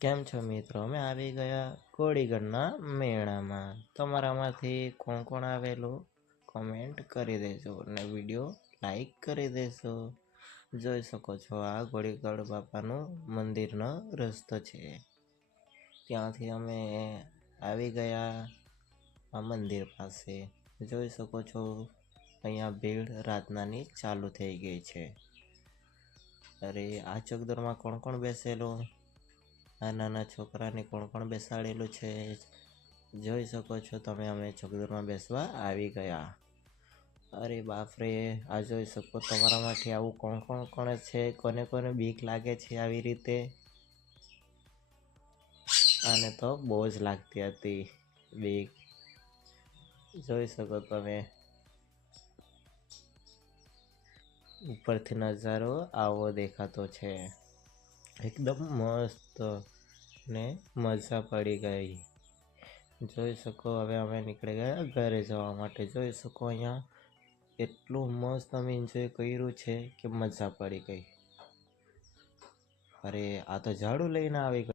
કેમ છો મિત્રો? અમે આવી ગયા કોડીગઢના મેળામાં. તમારામાંથી કોણ કોણ આવેલું કોમેન્ટ કરી દેજો અને વિડીયો લાઈક કરી દેજો. જોઈ શકો છો આ કોડીગઢ બાપાનું મંદિરનો રસ્તો છે. ત્યાંથી અમે આવી ગયા આ મંદિર પાસે. જોઈ શકો છો અહીંયા ભીડ રાતનાની ચાલુ થઈ ગઈ છે. અરે આ ચકદોરમાં કોણ કોણ બેસેલું? આ નાના છોકરાને કોણ બેસાડેલું છે જોઈ શકો છો તમે. અમે ચકદોરમાં બેસવા આવી ગયા. અરે બાપરે, આ જોઈ શકો તમારામાંથી આવું કોણ છે? કોને બીક લાગે છે આવી રીતે? આને તો બહુ જ લાગતી હતી બીક. જોઈ શકો તમે ઉપરથી નજારો આવો દેખાતો છે. એકદમ મસ્ત ને મજા પડી ગઈ. જોઈ શકો હવે અમે નીકળી ગયા ઘરે જવા માટે. જોઈ શકો અહીંયા એટલું મસ્ત અમે એન્જોય કર્યું છે કે મજા પડી ગઈ. અરે આ તો ઝાડુ લઈને આવી ગઈ.